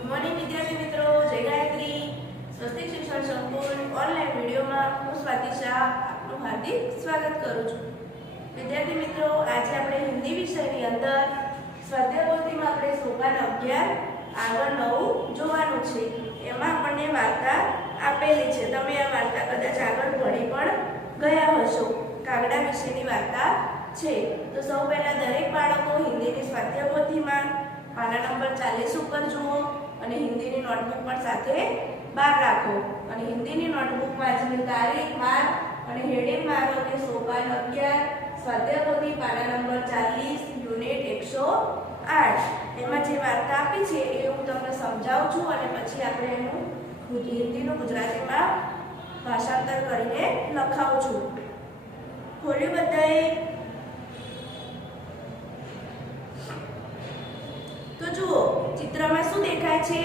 Good morning વિદ્યાર્થી મિત્રો, જય ગાયત્રી. સ્વસ્તિક શિક્ષણ સંપૂર્ણ ઓનલાઈન વિડીયોમાં હું સ્વાતિ શાહ આપનું હાર્દિક સ્વાગત કરું છું. વિદ્યાર્થી મિત્રો, આજે આપણે હિન્દી વિષયની અંદર સ્વાધ્યાય પોથીમાં આપણે સોપાન 11 આગળ 9 જોવાનું છે. એમાં આપણને વાર્તા આપેલી છે. તમે આ વાર્તા કદાચ આગળ ભણી પણ ગયા હશો. કાગડા વિશેની વાર્તા છે. તો સૌ પહેલા દરેક બાળકો હિન્દીની સ્વાધ્યાય પોથીમાં પાના નંબર 40 ઉપર જુઓ અને હિન્દીની નોટબુક પણ સાથે બહાર રાખો અને હિન્દીની નોટબુકમાં આજની તારીખ, વાર અને હેડિંગ મારો કે સોપાન 11 સ્વાધ્યાય પોથી પાના નંબર 40 યુનિટ 108. એમાં જે વાર્તા આપી છે એ હું તમને સમજાવું છું અને પછી આપણે એનું હિન્દીનું ગુજરાતીમાં ભાષાંતર કરીને લખાવું છું. ખોલ્યું બધાએ? તો જુઓ, ચિત્રમાં શું દેખાય છે?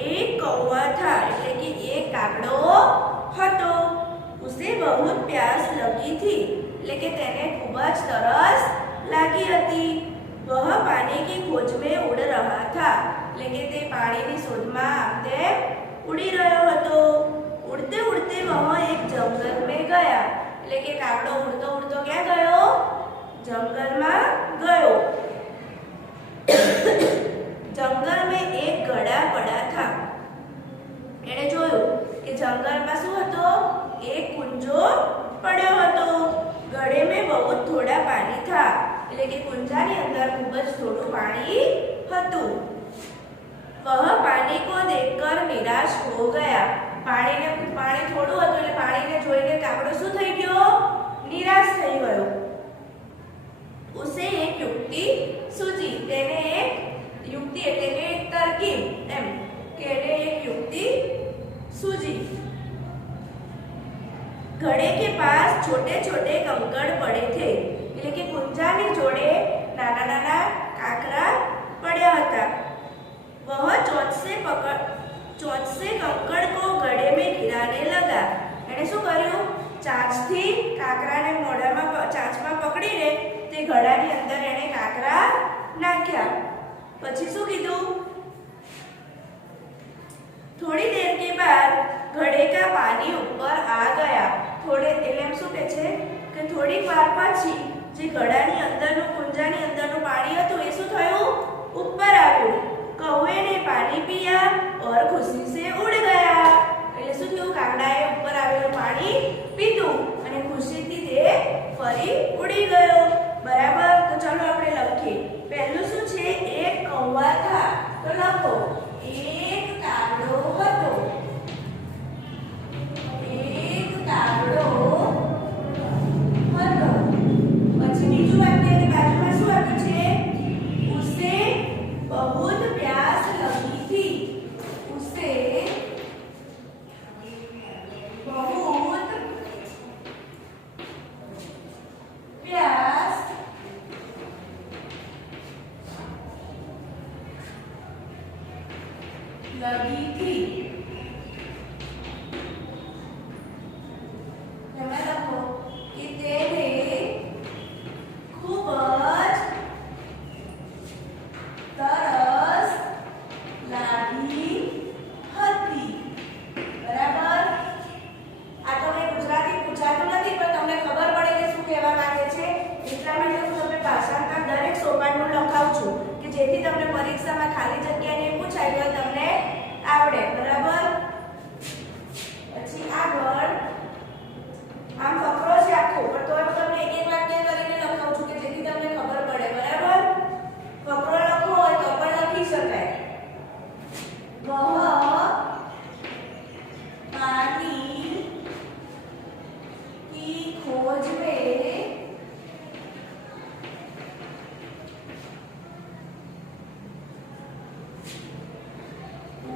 એક કૌવા થા, એટલે કે એક કાગડો હતો. ઉસે બહુત પ્યાસ લગી થી, એટલે કે તેને ખૂબ જ તરસ લાગી હતી. વહ પાણી કી ખોજ મેં ઉડ રહા થા, એટલે કે તે પાણીની શોધમાં આમતે ઉડી રહ્યો હતો. ઉડતે ઉડતે વહ એક જંગલ મેં ગયા, એટલે કે કાગડો ઉડતો ઉડતો ક્યાં ગયો? જંગલમાં ગયો. जंगल में एक घड़ा पड़ा था. એને જોયું કે જંગલમાં શું હતો? એક કુંજો પડ્યો હતો. ઘડે में बहुत थोड़ा पानी था, એટલે કે કુંજાની અંદર ખૂબ જ થોડું પાણી હતું. वह पानी को देखकर निराश हो गया. પાણી થોડું હતું એટલે પાણીને જોઈને કાગડો શું થઈ ગયો? નિરાશ થઈ ગયો. ઉસે એક યુક્તિ સૂજી, તેને એક युक्ति એટલે કે તરકીબ એમ કે એને એક યુક્તિ सूझी. घड़े के पास छोटे छोटे कंकड़ पड़े थे, એટલે કે કુંજાની જોડે નાના નાના કાંકરા પડ્યા હતા. वह चोंच से कंकड़ को घड़े में गिराने लगा. એને શું કર્યું? ચાંચથી કાંકરાને મોઢામાં ચાંચમાં પકડીને તે ઘડાની અંદર એને કાંકરા નાખ્યા. પછી શું કીધું? थोड़ी देर के बाद घड़े का पानी ऊपर आ गया. थोड़े એટલે એમ શું કહે છે કે થોડીક વાર પછી જે ઘડાની અંદરનું કુંજાની અંદરનું પાણી હતું એ શું થયું? ઉપર આવ્યું. કૌવે ने पानी पिया और खुशी से उड़ गया. એટલે શું થયું? કાગડાએ ઉપર આવેલું પાણી પીધું અને ખુશીથી તે ફરી ઉડી ગયો. બરાબર? તો ચાલો આપણે લખીએ. પહેલું શું છે? એક કૌવા થા. તો લખો એક કાગડો હતો. એક કાગડો હતો. પછી બીજું વાક્યની બાજુમાં શું આપ્યું છે? ઉસે બહુત પ્યાસ લગી थी. ઉસે બહુત प्यास लगी थी. એમાં લખો કે તેને ખૂબ જ તરસ લાગી હતી. બરાબર? આ તો મેં ગુજરાતી પૂછાતું નથી પણ તમને ખબર પડે કે શું કહેવા માંગે છે. એટલા માટે હું તમને ભાષાંતર દરેક સોપાનનું લખાવું છું કે જેથી તમને પરીક્ષામાં ખાલી જગ્યા ને પૂછાય તો તમને આવડે. બરાબર? પછી આગળ આમ ફકરો છે આખો પણ તો હું તમને એક એક વાક્ય કરીને લખાવું છું કે જેથી તમને ખબર પડે. બરાબર? ફકરો લખવો હોય તો પણ લખી શકાય. વહ पानी की खोज में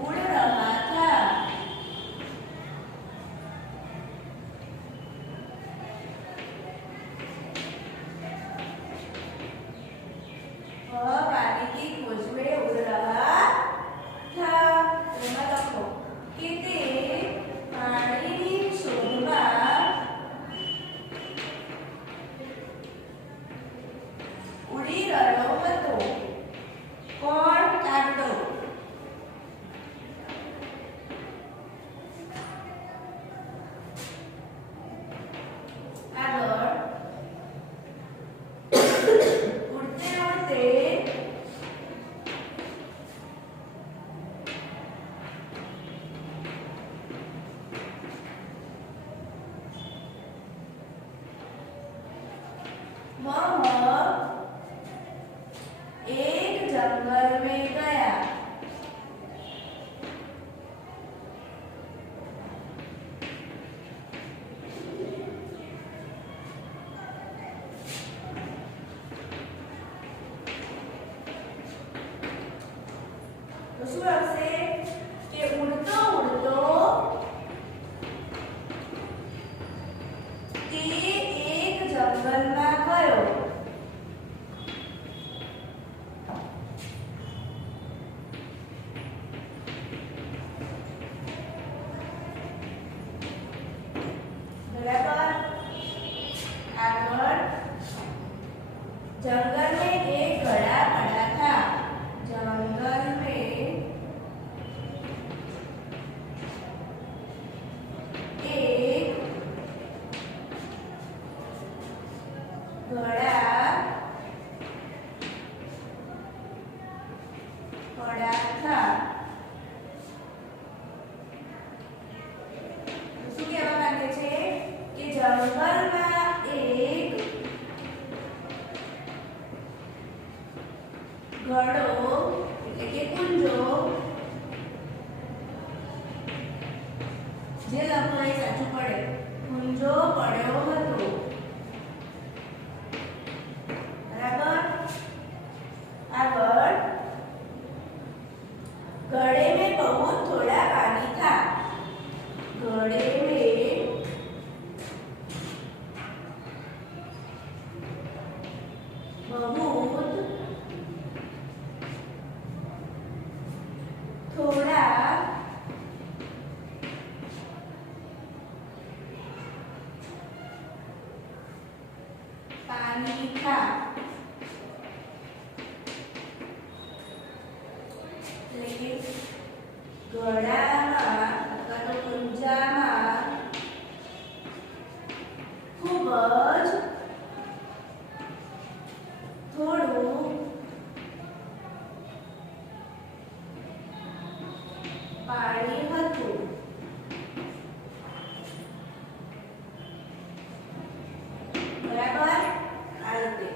उड़ रहा था. वह पानी की खोज में उड़ रहा था. એમાં લખો કે તે પાણીની શોધમાં ઉડી રહ્યો હતો. કોણ? કાગડો. શું આવશે કે ઉડતો ઉડતો તે એક જંગલમાં ગયો. बराबर. आगे जंगल में एक घड़ा पड़ा था. जंगल में एक घड़ा पड़ा था. શું કહેવા માંગે છે કે જંગલમાં એક ઘડો એટલે કે કુંજો, જે લખો એ સાચું પડે, કુંજો પડ્યો હતો. બરાબર. આગળ घड़े में बहुत थोड़ा पानी था. घड़े में बहुत थोड़ा पानी था. એટલે કે ઘડામાં અથવા તો કુંજામાં ખૂબ જ થોડું પાણી હતું. બરાબર. આ રીતે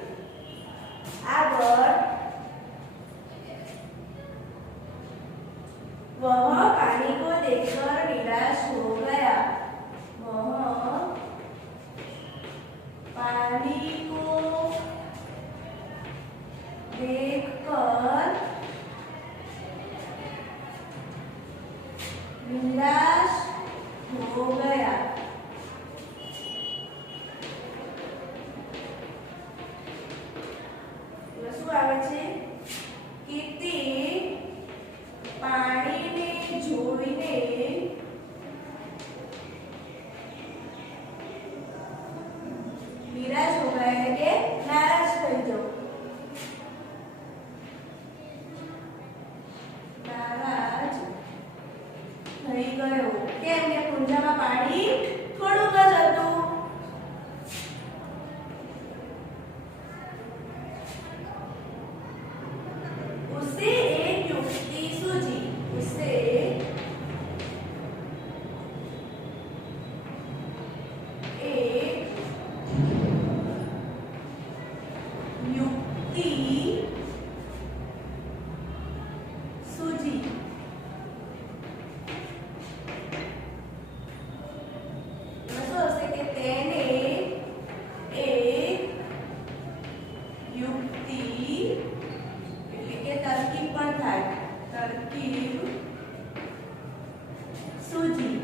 આગળ वह पानी को देखकर निराश हो गया. वह पानी को देखकर निराश हो गया. શું આવે છે કે તે પાણીને જોઈને નિરાશ હો ગયા એટલે કે નારાજ થઈ જવું. નારાજ થઈ ગયો. કેમ કે કુંજામાં પાણી થોડુંક જ હતું. उसे एक युक्ति सूझी. उसे एक युक्ति सूझी. શું હશે કે તેને એક યુક્તિ એટલે કે તરકીબ પણ થાય. તરકીબ સૂઝી.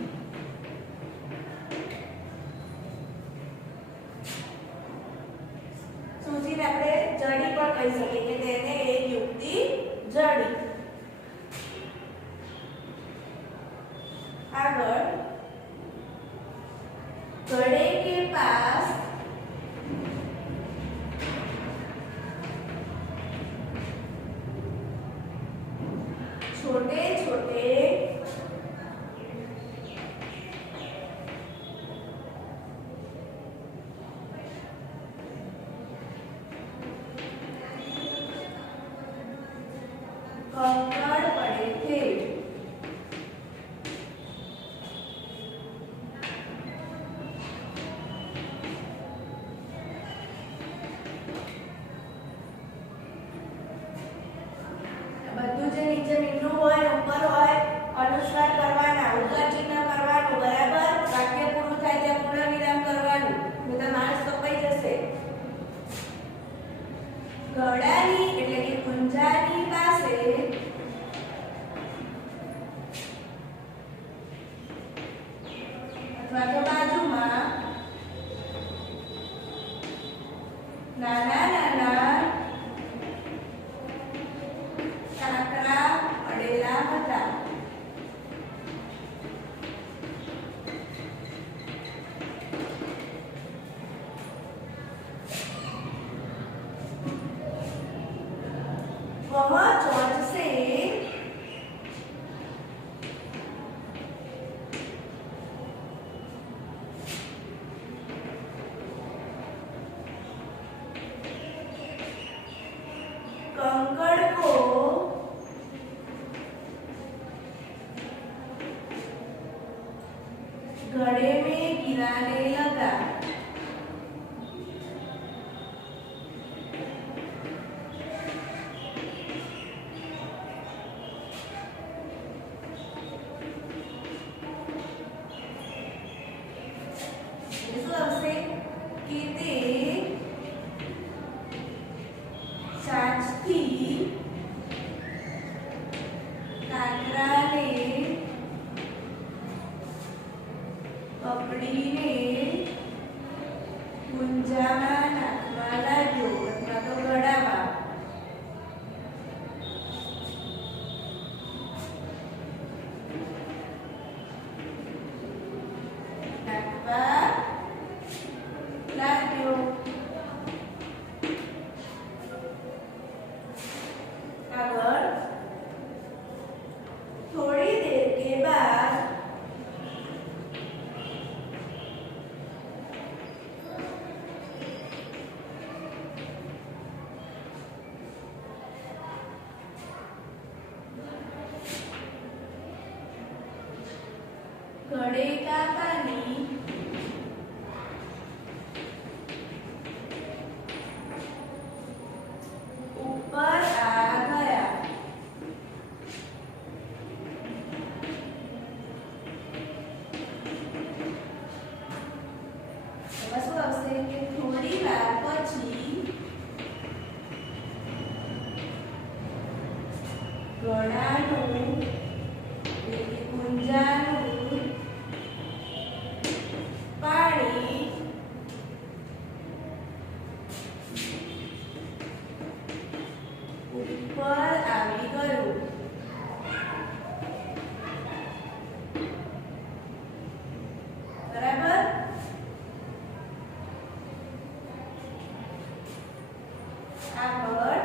સૂઝીને આપણે જડી પણ કહી શકીએ કે તેને એક યુક્તિ જડી. આગળ घड़े के पास छोटे छोटे कंकड़ पड़े थे. બધું જે નીચે મીંડું હોય ઉપર હોય અનુસ્વાર કરવાના, ઉદ્ગાર ચિહ્ન કરવાનું. બરાબર. વાક્ય પૂરું થાય ત્યાં પૂર્ણ વિરામ કરવાનું. બધા માણસ કપાઈ જશે. ઘડાની એટલે કે કુંજાની પાસે वह चोंच से कंकड़ को घड़े में गिराने लगा। શું આવશે કે તે સાચથી કાંકરાને પકડીને ગુંજામાં નાખવા લાગ્યો અથવા તો ગળામાં। નાખવા લાગ્યો। આગળ थोड़ी देर के बाद घड़े का पानी ऊपर आ गया। શું આવશે કે થોડી વાર પછી ગળાનું એટલે કે ગુંજાનું પાણી ઉપર આવી ગયું। બરાબર। આગળ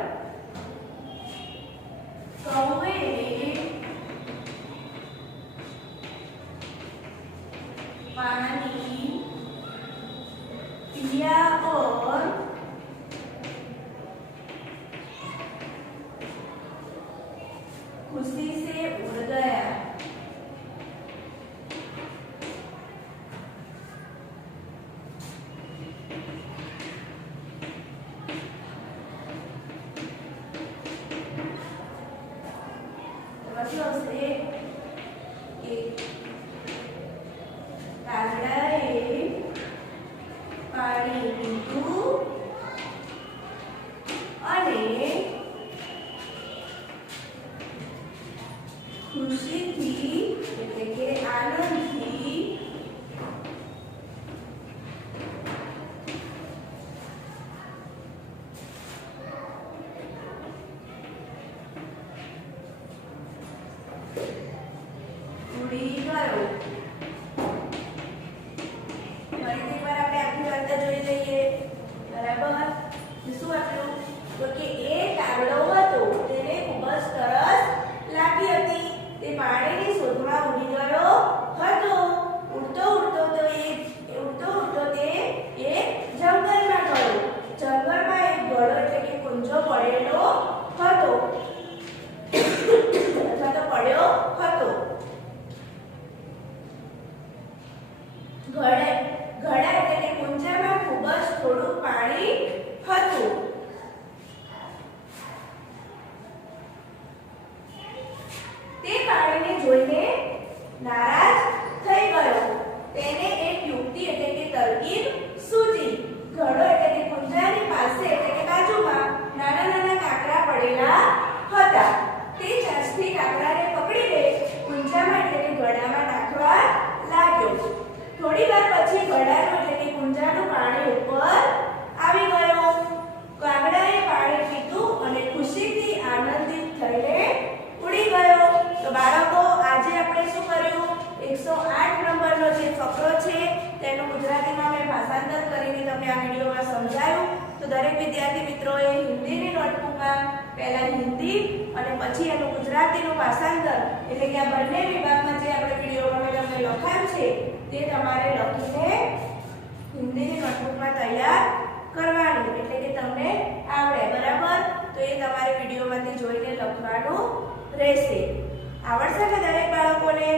કૌએ पानी पिया और खुशी से उड़ गया। શું આવશે કે કાગડાએ પાણી પીધું અને ખુશીથી એટલે કે આનંદથી ઉડી ગયો। ફરીથી એકવાર આપણે આખી વાર્તા જોઈ લઈએ। બરાબર। શું આપ્યું તો કે એક કાગડો હતો, તેને ખૂબ જ તરસ લાગી હતી। તે પાણીની શોધમાં ઉડી ગયો હતો। ઉડતો ઉડતો તે એક જંગલમાં ગયો। જંગલમાં એક ગળો એટલે કે કુંજો પડેલો હતો અથવા તો પડ્યો હતો। ઘડા એટલે કે કુંજામાં ખૂબ જ થોડું પાણી હતું। તે પાણીને જોઈને નારાજ થઈ ગયો। તેને એક યુક્તિ એટલે કે તરકીબ સૂઝી। ઘડો એટલે કે કુંજાની પાસે એટલે કે બાજુમાં નાના નાના કાંકરા પડેલા હતા। તે ચાંચથી કાંકરાને પકડીને કુંજામાં એટલે કે ગળામાં નાખવા લાગ્યો। થોડી વાર પછી ગળાનું એટલે કે કુંજાનું પાણી ઉપર આવી ગયું। કાગડાએ પાણી પીધું અને ખુશીથી આનંદિત થઈને ઉડી ગયો। તો બાળકો આજે આપણે શું કર્યું? 108 નંબરનો જે ફકરો છે તેનું ગુજરાતીમાં મેં ભાષાંતર કરીને તમને આ વિડિયોમાં સમજાવ્યું। તો દરેક વિદ્યાર્થી મિત્રોએ હિન્દીની નોટબુકમાં પહેલા હિન્દી અને પછી એનું ગુજરાતીનું ભાષાંતર એટલે કે આ બંને વિભાગમાં જે આપણે વિડીયોમાં મેં તમને લખાયું છે તે તમારે લખીને હિન્દીની નોટબુકમાં તૈયાર કરવાનું એટલે કે તમને આવડે બરાબર. તો એ તમારે વિડીયોમાંથી જોઈને લખવાનું રહેશે. આવડશે ને દરેક બાળકોને?